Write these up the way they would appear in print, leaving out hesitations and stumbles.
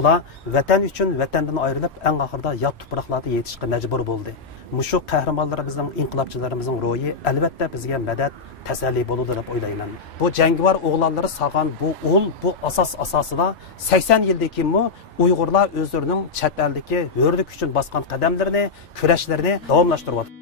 Bular vatan uchun vatandan ayrilib, eng oxirida yot tuproqlarda yetishga majbur bo'ldi. Mushu qahramonlarimizning, inqilobchilarimizning ro'yi albatta bizga madad, tasalli bo'ladi deb o'ylayman. Bu jangovar o'g'lonlari sog'an bu bu asosida 80 yildan keyinmi Uyg'urlar o'zlarining chet eldagi hurlik uchun bosgan qadamlarini, kurashlarini davomlashtiryapti.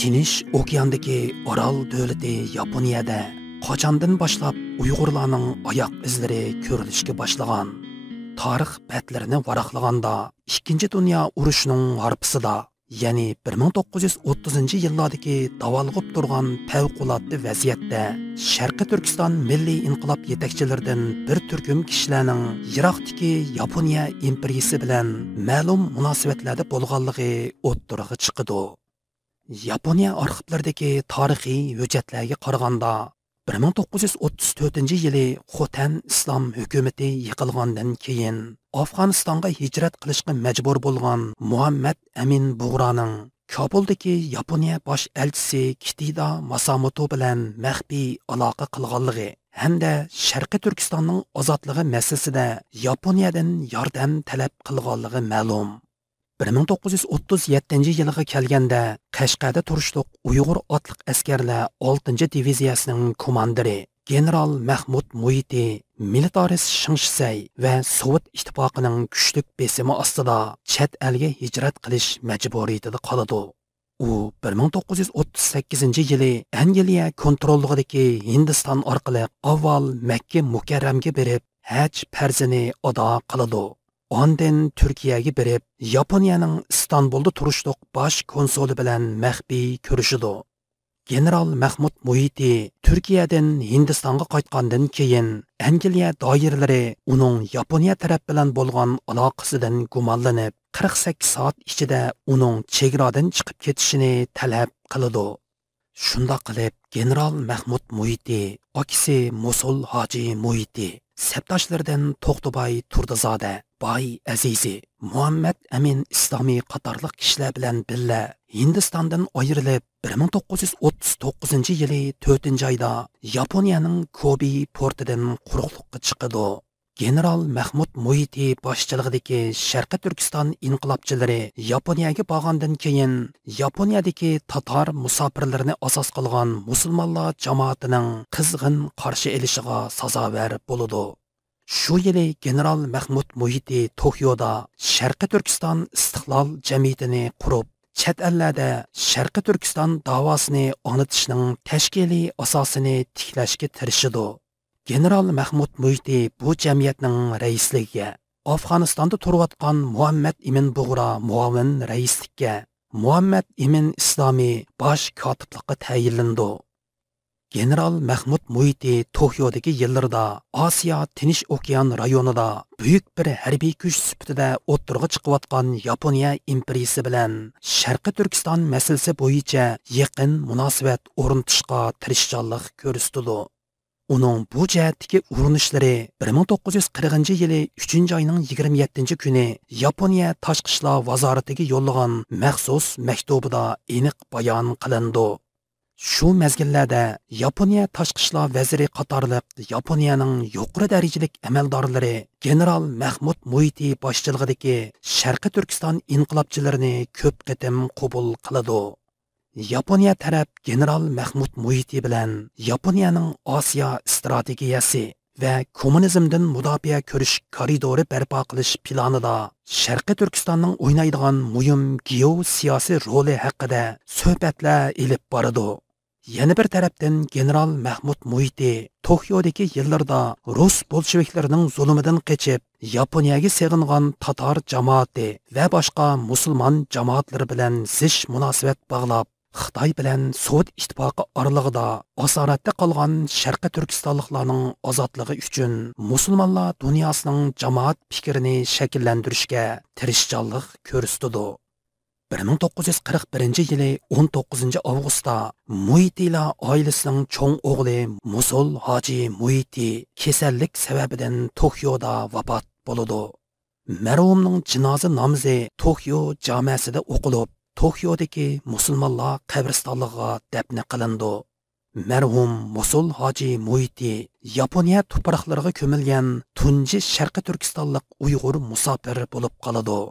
Tinch okeandagi Orol davlati Yaponiyada qachondan boshlab Uyg'urlarning oyoq izlari ko'rilishga boshlagan. Tarix batlarini varaqlaganda 2 Dünya urushining harpisida, ya'ni 1930-yillardagi davolg'ib turgan favqulodda vaziyatda Sharqiy Turkiston milliy inqilob yetakchilaridan bir turkum kishilarning Iroqdagi Yaponiya imperiyasi bilan ma'lum munosabatlarda bo'lganligi o'ttirg'i chiqdi. Yaponiya arxivlaridagi tarixiy hujjatlarga qaraganda 1934-yili Xotan islom hukumati yiqilgandan keyin Afg'onistonga hijrat qilishga majbur bo'lgan Muhammad Amin Bug'roning Kabuldagi Yaponiya bosh elchisi Kitida Masamoto bilan maxfiy aloqa qilganligi hamda Sharqiy Turkistonning ozodligi masalasida Yaponiyadan yordam talab qilganligi ma'lum. 1937-yilga kelganda Qashqarda turishliq Uyg'ur otliq askarlar 6-diviziyasining komandiri general Mahmud Muiti, militarist Shingshay va Sovet ittifoqining kuchlik besimi ostida chet elga hijrat qilish majburiyatida qoladi. U 1938-yili Angliya kontrolligidagi Hindiston orqali avval Makka mukarramga berib, haj farzini ado qiladi. Ondan Turkiyaga berib, Yaponiyaning Istanbulda turishliq bosh konsuli bilan maxfiy ko'rishdi. General Mahmud Muiti Turkiyadan Hindistonga qaytgandan keyin Angliya doiralari uning Yaponiya taraf bilan bo'lgan aloqasidan gumonlanib, 48 soat ichida uning chegaradan chiqib ketishini talab qildi. Shunda qilib, General Mahmud Muiti, akisi Musul Hoji Muiti, sepdoshlaridan To'xtabay Turdizoda, Boy Azizi, Muhammad Amin Islomiy qatorliq kishilar bilan billa Hindistondan ayrilib 1939-yili 4-oyda Yaponiyaning Kobe portidan quruqlikka chiqdi. General Mahmud Muiti boshchiligidagi Sharqiy Turkiston inqilobchilari Yaponiyaga borgandan keyin Yaponiyadagi tatar musofirlarini asos qilgan musulmonlar jamoatining qizg'in qarshi elishiga sazovar bo'ldi. Shu yili General Mahmud Muiti Tokioda Sharqiy Turkiston istiqlol jamiyatini qurib, chet ellarda Sharqiy Turkiston davosini anglitishning tashkiliy asosini tiklashga tirishdi. General Mahmud Muiti bu jamiyatning raisligiga, Afg'onistonda turayotgan Muhammad Emin Bug'ro muavin raislikka, Muhammad Emin Islomiy bosh kotiblikqa tayinlandi. General Mahmud Muiti Tokiodagi yillarda Osiyo Tinch okean rayonida buyuk bir harbiy kuch sifatida o'ttirg'i chiqayotgan Yaponiya imperiyasi bilan Sharqiy Turkiston masalasi bo'yicha yaqin munosabat o'rnatishga tirishchanlik ko'rsatdi. Uning bu jihatdagi urinishlari 1940-yili 3-oyning 27-kuni Yaponiya tashqi ishlar vazoratiga yo'llagan maxsus maktubida aniq bayon qilindi. Shu mezgillarda Yaponiya tashqi ishlar vaziri qatorliq Yaponiyaning yuqori darajalik amaldorlari General Mahmud Muiti boshchiligidagi Sharqiy Turkiston inqilobchilarini ko'p qatim qabul qiladi. Yaponiya taraf General Mahmud Muiti bilan Yaponiyaning Osiyo strategiyasi va kommunizmdan mudofaa ko'rish koridori barpo qilish planida Sharqiy Turkistonning o'ynaydigan muhim geosiyosiy roli haqida suhbatlar elib boradi. Yana bir tarafdan General Mahmud Muiti Tokiodagi yillarda Rus bolsheviklarining zulmidan qochib, Yaponiyaga sig'ingan tatar jamoati va boshqa musulmon jamoatlari bilan zish munosabat bog'lab, Xitoy bilan Sovet ittifoqi oralig'ida asoratda qolgan Sharqiy Turkistonliklarning ozodligi uchun musulmonlar dunyosining jamoat fikrini shakllantirishga tirishchanlik ko'rsatdi. 1941-yili 19-avgustda Muitila oilasining cho'ng o'g'li Musul Hoji Muiti kasallik sababidan Tokioda vafot bo'ldi. Marhumning janoza namozi Tokio jamoasida o'qilib, Tokiodagi musulmonlar qabristonligiga dafn qilindi. Mərhum Mosul Hacı Muhiti Yaponiya tuproqlarına kömilgan tunji Sharqi Turkistonlik Uyg'ur musafir bo'lib qoladi.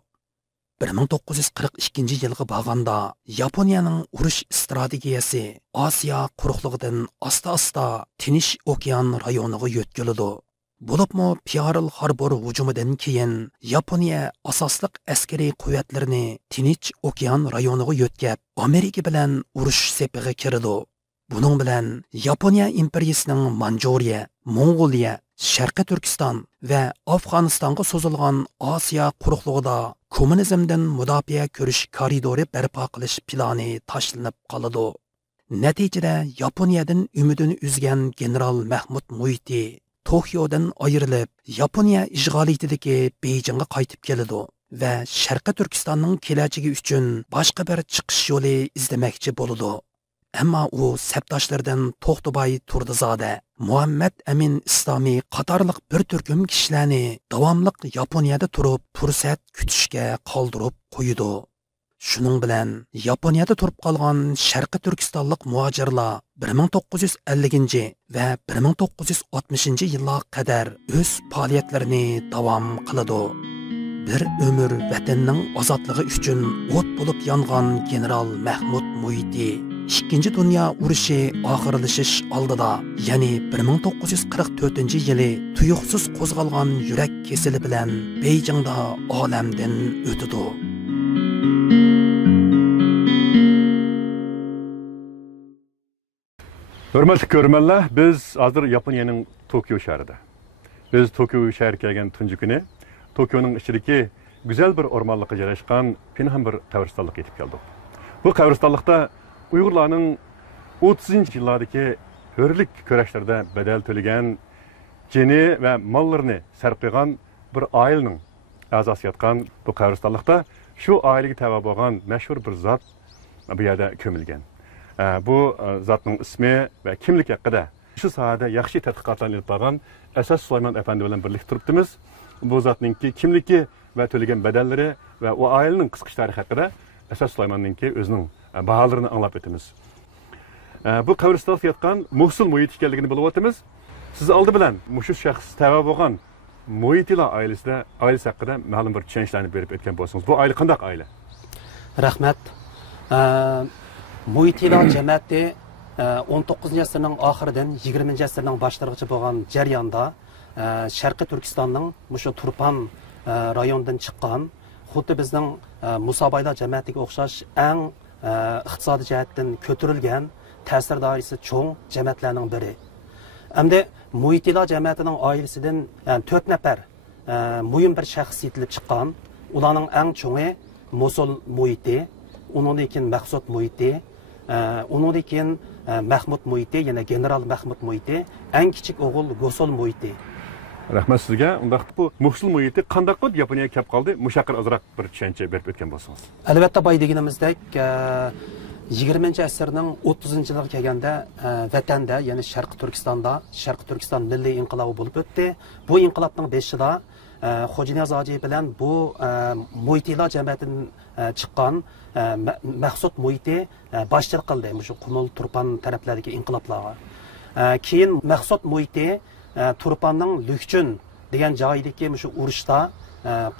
1942 yilga borganda Yaponiyaning urush strategiyasi Osiyo quruqligidan asta-asta Tinch okean rayoniga yo'tkiladi. Bo'libmi Pearl Harbor hujumidan keyin Yaponiya asosliq askariy quvvatlarini Tinch okean rayoniga yo'tkab Amerika bilan urush sepiga kirdi. Bunun bilan Yaponiya imperiyasining Manjuriya, Mongoliya, Sharqi Turkiston va Afg'onistonga so'zilgan Osiyo quruqligida kommunizmdan mudofaa ko'rish koridori barpo qilish plani tashlanib qoladi. Natijada Yaponiyadan umidini uzgan general Mahmud Muhiti Tokiodan ayrilib, Yaponiya ishg'oliyatidagi Beyjingga qaytib keladi va Sharqi Turkistonning kelajagi uchun boshqa bir chiqish yo'li izlamoqchi bo'ladi. Ammo u sabdoshlardan To'xtabay Turdizoda, Muhammad Amin Islomiy qatorliq bir turkum kishilarni davomliq Yaponiyada turib fursat kutishga qoldirib qo'ydi. Shuning bilan Yaponiyada turib qolgan Sharqi Turkistonlik muhojirlar 1950 va 1960 yillarga qadar o'z faoliyatlarini davom qiladi. Bir ömür vatanning ozodligi uchun o't bo'lib yongan general Mahmud Muhiti İkinci Dünya urushi oxirlashish oldida, ya'ni 1944-yili tuyuqsiz qo'zg'algan yurak kesili bilan Beyjingda olamdan o'tdi. Hurmatli ko'rmanlar, biz hozir Yaponiyaning Tokio shahrida. Biz Tokio shahriga kelgan tunji kuni Tokioning ichidagi go'zal bir o'rmonlikqa joylashgan pinhon bir qabristonlikka yetib keldik. Bu qabristonlikda Uyg'urlarning 30-yillardagi hurlik kurashlarida bedel to'lagan jini va mollarini sarf qilgan bir oilaning a'zosi yotgan bu qabristonlikda shu oilaga tava bo'lgan mashhur bir zot bu yerda ko'milgan. Bu zotning ismi va kimligi haqida shu sohada yaxshi tadqiqotlarni olib borgan Asas Sulaymon afandi bilan birlikda turibmiz. Bu zotningki kimligi va to'lagan badallari va u oilaning qisqacha tarixi haqida Asas Sulaymonninki o'zining baholarini anglab o'tamiz. Bu qabristonda yotgan Mosul Muhiti ekanligini bilib o'tamiz. Siz oldi bilan mushu shaxs tava bo'lgan Muhitilar oilasi haqida ma'lum bir tushunchlarni berib o'tgan bo'lsangiz, bu oila qanday oila? Rahmat. Muhitilar jamiyati 19-asrning oxiridan 20-asrning boshlarigacha bo'lgan jarayonda Sharqi Turkistonning mushu Turpan rayonidan chiqqan, xuddi bizning Musobaylar jamiyatiga o'xshash eng iqtisodiy jihatdan ko'tarilgan, ta'sir doirasi cho'ng jamiyatlarning biri. Hamda Muhitilar jamiyatining oilasidan 4 nafar muhim bir shaxs yetilib chiqqan. Ularning eng cho'ngi Mosul Muhiti, undan keyin Maqsud Muhiti, undan keyin Mahmud Muhiti, yana general Mahmud Muhiti, eng kichik o'g'il Gosul Muhiti. Rahmat sizga. Unda bu Mosul Muhiti qanday qilib Yaponiyaga kelib qoldi? Mushaqqat azroq bir tushuncha berib o'tgan bo'lsangiz. Albatta, boy deganimizdek 20-asrning 30-yiliga kelganda vatanda, ya'ni Sharqi Turkiston milliy inqilobi bo'lib o'tdi. Bu inqilobning beshida Xo'janiyaz hoji bilan bu Muhitilar jamiyatidan chiqqan Maqsud Muhiti boshchilik qildi shu Qumul Turpan taraflaridagi inqiloblarga. Keyin Maqsud Muhiti Turpanning Lükchun degan joyidagi shu urushda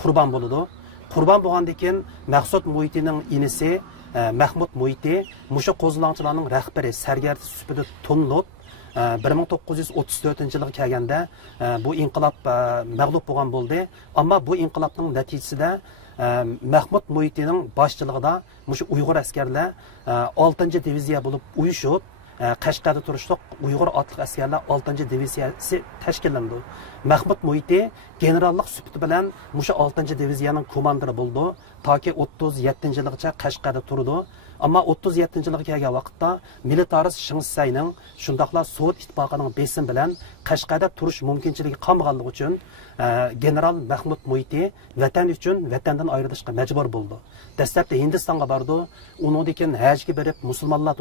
qurbon bo'ladi. Qurbon bo'lgandan keyin Maqsud Muhitining inisi Mahmud Muhiti mushu qo'zg'olonchilarning rahbari sargardi sifatida tunilib 1934-yilga kelganda bu inqilob mag'lub bo'lgan bo'ldi. Ammo bu inqilobning natijasida Mahmud Muhitining boshchiligida mushu Uyg'ur askarlar 6-diviziya bo'lib uyushib Qashqarda turishliq Uyg'ur otliq askarlar 6-diviziyasi tashkillandi. Mahmud Muhiti generallik sifati bilan mushu 6-diviziyaning komandiri bo'ldi, toki 37-yilgacha Qashqarda turdi. Ammo 37-yilga kelgan vaqtda militarist Shingsayning shundaqla Sovet ittifoqining besim bilan Qashqarda turish mumkinchiligi qolmaganligi uchun general Mahmud Muhiti vatan uchun vatandan ayrilishga majbur bo'ldi. Dastlabda Hindistonga bordi, undan keyin hajga berib musulmonlar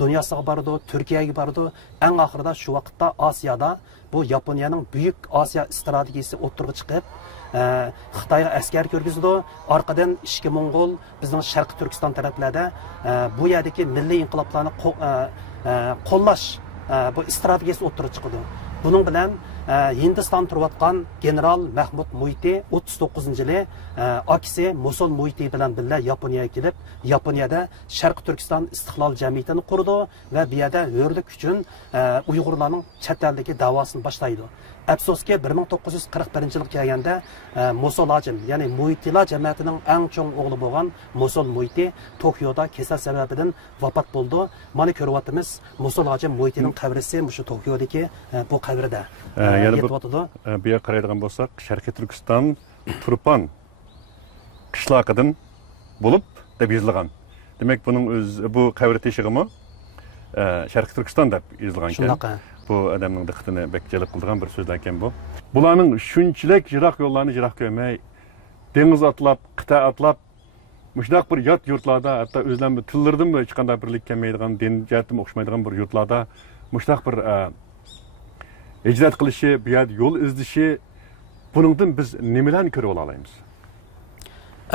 dunyosiga bordi, Turkiyaga bordi. Eng oxirida shu vaqtda Osiyoda bu Yaponiyaning buyuk Osiyo strategiyasi o'ttirg'i chiqib Xitoyga askar ko'rgizdi. Orqadan ishki Mongol bizning Sharqi Turkiston taraflarida bu yerdagi milliy inqiloblarni qo'llash bu strategiyasi o'ttirib chiqdi. Buning bilan Hindiston turayotgan general Mahmud Muiti 39-yili aksi Mosul Muiti bilan birga Yaponiyaga kelib, Yaponiyada Sharq Turkiston istiqlol jamiyatini qurdi va bu yerda hurlik uchun Uyg'urlarning chet eldagi davosini boshlaydi. Afsuski 1941-yil kelganda Mosul Hajim, ya'ni Muitilar jamiyatining eng chong o'g'li bo'lgan Mosul Muiti Tokioda kasal sababidan vafot bo'ldi. Mana ko'ryapmiz, Mosul Hajim Muitining qabrisi shu Tokiodagi bu qabrida. Yani bu yer qaraydigan bo'lsak, Sharqiy Turkiston Turpan qishlog'idan bo'lib deb yozilgan. Demak, buning bu qabr teshig'imi Sharqiy Turkiston deb yozilgan ekan. Bu adamning diqqatini bekjalib qildigan bir so'zlar ekan bu. Bularning shunchalik yiroq yo'llarni yiroq ko'rmay, dengiz atlab, qita atlab, mushdaq bir yot yurtlarda, hatto o'zlarining tillaridan hech qanday birlik kelmaydigan, din jihatdan o'xshamaydigan bir yurtlarda mushdaq bir hijrat qilishi, bu yerda yo'l izlashi, buningdan biz nimalarni ko'rib olamiz?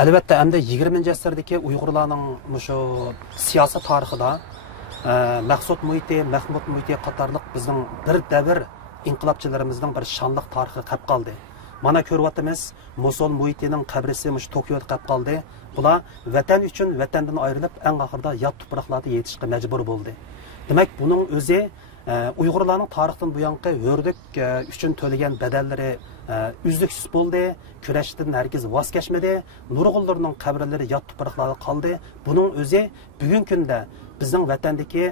Albatta, hamda 20-asrdagi Uyg'urlarning shu siyosiy tarixida Maqsud Muiti, Mahmud Muiti qatorliq bizning bir davr inqilobchilarimizning bir shonliq tarixi qolib qoldi. Mana ko'ryapmiz, Mosul Muitining qabrisi mush Tokioda qolib qoldi. Bular vatan uchun vatandan ayrilib, eng oxirida yot tuproqlarda yetishga majbur bo'ldi. Demak, buning o'zi Uyg'urlarning tarixdan bu yanqi hurlik uchun to'lagan badallari uzluksiz bo'ldi, kurashdan hargiz voz kechmadi, nurg'unlarning qabrlari yot tuproqlarda qoldi. Buning o'zi bugungi kunda bizning vatandagi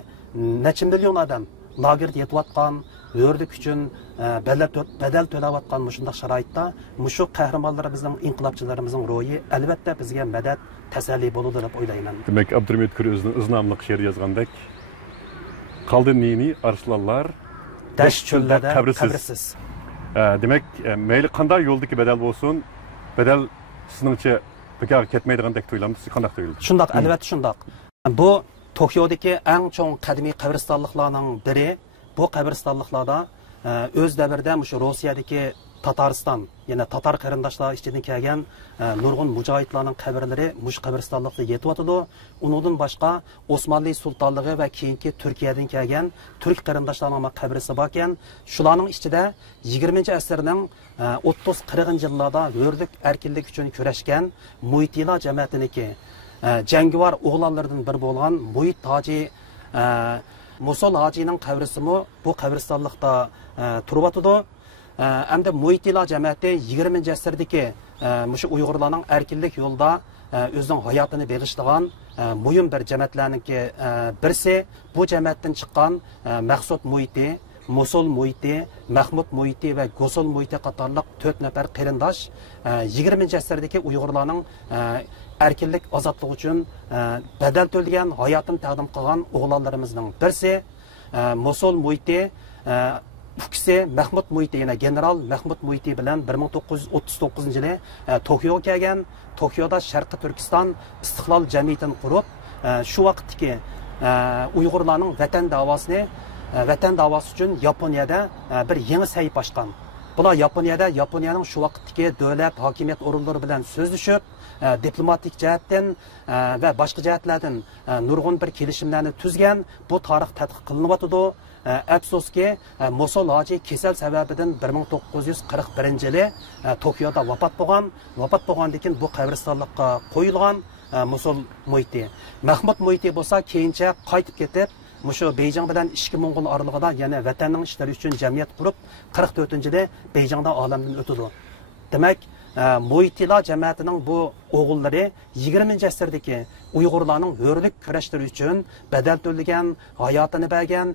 necha million odam lagerda yetayotgan, hurlik uchun badal to'layotgan shunday sharoitda mushu qahramonlarimizning, inqilobchilarimizning ro'yi albatta bizga madad, tasalli bo'ladi deb o'ylayman. Demak, Abdurahmon Kuri o'zining iznamli she'r yozgandek, qaldi nini arslanlar dash cho'llarda qabrsiz. Demak, mayli qanday yo'ldagi badal bo'lsin, badal sizningcha bekor ketmaydigandek to'ylamsiz, qanday to'yildi? Shundoq, albatta shundoq. Bu Tokiodagi eng chong qadimiy qabristonliklarning biri. Bu qabristonliklarda o'z davrida shu Rossiyadagi Tatariston, ya'ni Tatar qarindoshlar ichidan kelgan nurg'un mujohidlarning qabrlari mush qabristonlikda yetyotdi. Uningdan boshqa Osmonli sultonligi va keyingi Turkiyadan kelgan turk qarindoshlarning qabrisi bor ekan. Shularning ichida 20-asrning 30-40 yillarda hurlik, erkinlik uchun kurashgan Muitilar jamiyatiniki jangovar o'g'lonlardan biri bo'lgan Muit Hoji Mosul Hojining qabrisimi bu qabristonlikda turibdi. Hamda Muitilar jamiyati 20-asrdagi mushu Uyg'urlarning erkinlik yo'lida o'zining hayotini bag'ishlagan muhim bir jamiyatlarningki birisi. Bu jamiyatdan chiqqan Maqsud Muiti, Mosul Muiti, Mahmud Muiti va Gosul Muiti qatorliq 4 nafar qarindosh 20-asrdagi Uyg'urlarning erkinlik, ozodlik uchun badal to'lagan, hayotini taqdim qilgan o'g'lonlarimizning birisi. Mosul Muiti ikisi Mahmud Muiti, yana general Mahmud Muiti bilan 1939-yili Tokioga kelgan. Tokioda Sharqiy Turkiston istiqlol jamiyatini qurib, shu vaqtdagi Uyg'urlarning vatan davosi uchun Yaponiyada bir yangi sahifa ochgan. Bular Yaponiyaning shu vaqtdagi davlat hokimiyat o'rinlari bilan so'zlashib, diplomatik jihatdan va boshqa jihatlardan nurg'un bir kelishimlarni tuzgan. Bu tarix tadqiq qilinyapti. Afsuski, Mosul Hoji kasal sababidan 1941-yili Tokioda vafot bo'lgan. Vafot bo'lgandan keyin bu qabristonlikqa qo'yilgan Mosul Muiti. Mahmud Muiti bo'lsa keyincha qaytib ketib, mushu Beyjing bilan ishki Mo'ng'ul oralig'ida yana vatanning ishlari uchun jamiyat qurib, 44-yili Beyjingda olamdan o'tdi. Demak, Muitilar jamiyatining bu o'g'illari 20-asrdagi Uyg'urlarning hurlik kurashlari uchun badal to'lagan, hayotini bergan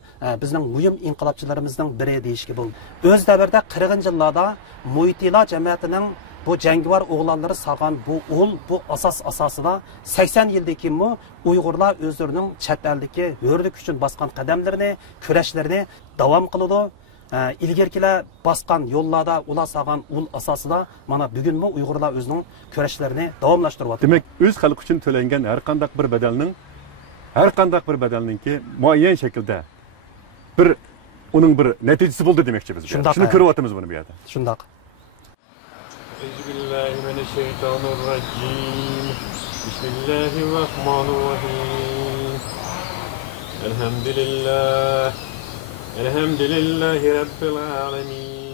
bizning muhim inqilobchilarimizning biri deyishga bo'ladi. O'z davrida 40-yillarda Muitilar jamiyatining bu jangovar o'g'lonlari sog'an bu asosida 80 yildan keyin Uyg'urlar o'zlarining chet eldagi hurlik uchun bosgan qadamlarini, kurashlarini davom qiladi. İlgirkiler baskan yollarda ular sağan ul asasida mana bugün mü Uygurlar özünün kurashlarini davomlashtiryapti. Demek öz xalq uchun to'langan har qanday bir bedelninki muayyan şekilde onun bir neticesi buldu demekçi biz. Şunu ko'ryapmiz bunu bu yerda. Shundoq. Bismillahirrahmanirrahim. الحمد لله الحمد لله رب العالمين